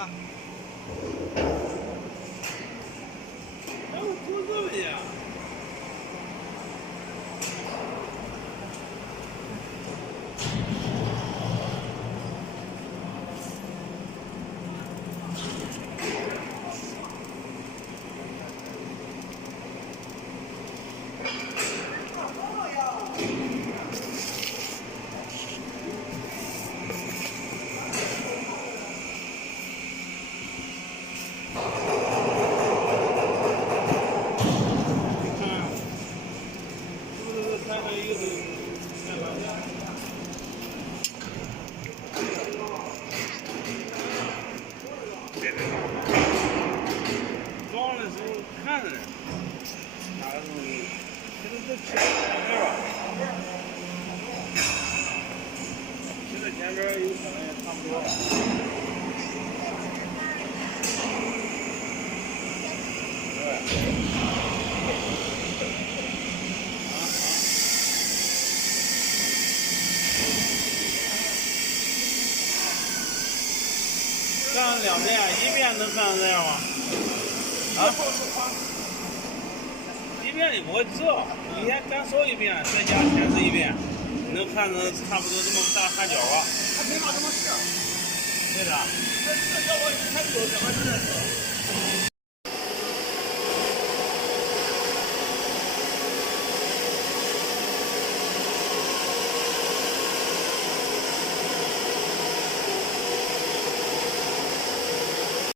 啊。哎，我做这么呀？装的时候看着，哪个东西，现在都切前面吧。现在前边有可能也差不多了。干两遍，一遍能干成这样吗？啊？一遍你不会做，你先干烧一遍，再加前置一遍，你能看成差不多这么大汗角吧？他没法这么试。为啥？这要我一开始有两个人认识。